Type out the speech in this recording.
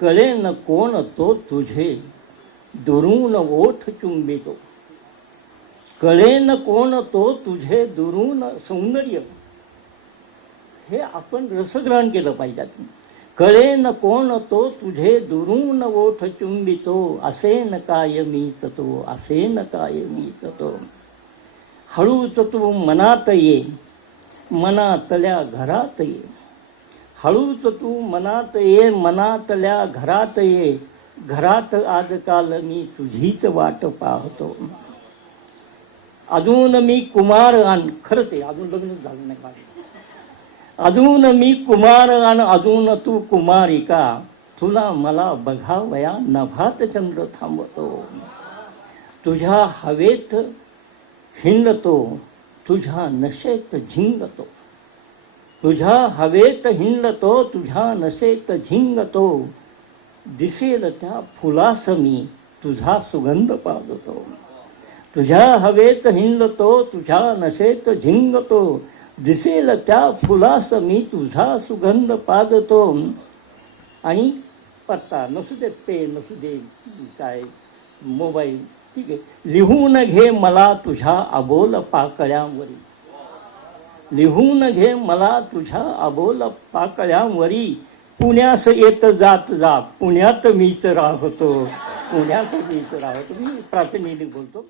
कळे न कोण तो तुझे दुरून ओठ चुंबितो कळे न कोण तो तुझे दुरून सौंदर्य. हे आपण रसग्रहण केलं पाहिजे कळे न कोण तो तुझे दुरून ओठ चुंबितो असे न काय मीच तो असे न काय मीच तो. हळूच तू मनात ये मनातल्या घरात ये. हळूच तू मनात ये मनातल्या घरात ये. घरात आजकाल मी तुझीच वाट पाहतो. अजून मी कुमार आण खरंच आहे अजून लग्न झालं नाही माझं. अजून मी कुमार आण अजून तू कुमारिका. तुला मला बघावया नभात चंद्र थांबतो. तुझ्या हवेत हिंडतो तुझ्या नशेत झिंगतो. तुझ्या हवेत हिंडतो तुझ्या नशेत झिंगतो. दिसेल त्या फुलास मी तुझा सुगंध पाजतो. तुझ्या हवेत हिंडतो तुझ्या नशेत झिंगतो. दिसेल त्या फुलास मी तुझा सुगंध पाजतो. आणि पत्ता नसू दे पेन नसू दे काय? मोबाईल. ठीक आहे. लिहून घे मला तुझ्या अबोल पाकळ्यांवरील लिहून घे मला तुझ्या अबोल पाकळ्यांवरी. पुण्यास येत जात जा पुण्यात मीच राहतो. पुण्यात मीच राहतो. मी प्रातिनिधिक बोलतो.